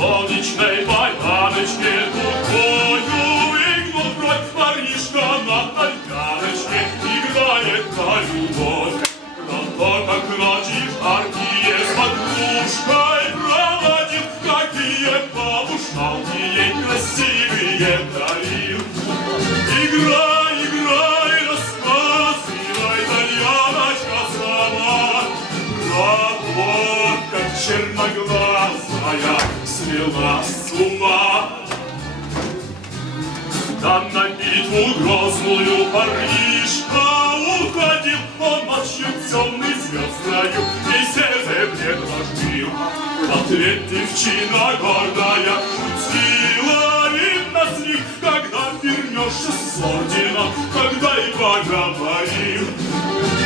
солнечной поляночке духою выгнул бровь парнишка на тальяночке, играет на любовь. Но то, как ночи жаркие с подружкой проводил, какие бабушалки ей красивые дарил. Играй, играй, рассказывай, тальяночка сама, про то, как черноглазая свела с ума. Да на битву грозную парнишка уходил, он ночью темный звездною ей сердце предложил. В ответ девчина гордая шутила, видно с них, когда вернешься с орденом, когда и поговорил.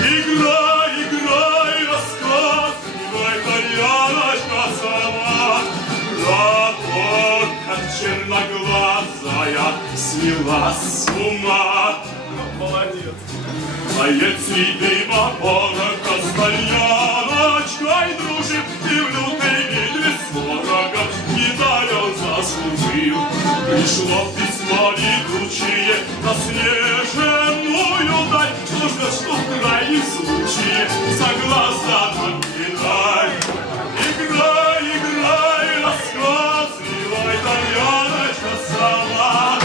Играй, играй, рассказывай, тальяночка сама, про то, как черноглазая свела с ума. Молодец. Боец среди порока с тальяночкой дружит, и в лютой битве с ворогом медалью заслужил. Пришло письмо летучее на снежную даль, нужно, что в крайнем случае согласно нам медаль. Играй, играй, рассказывай, тальяночка сама,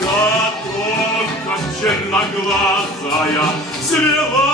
про то, как черноглазая свела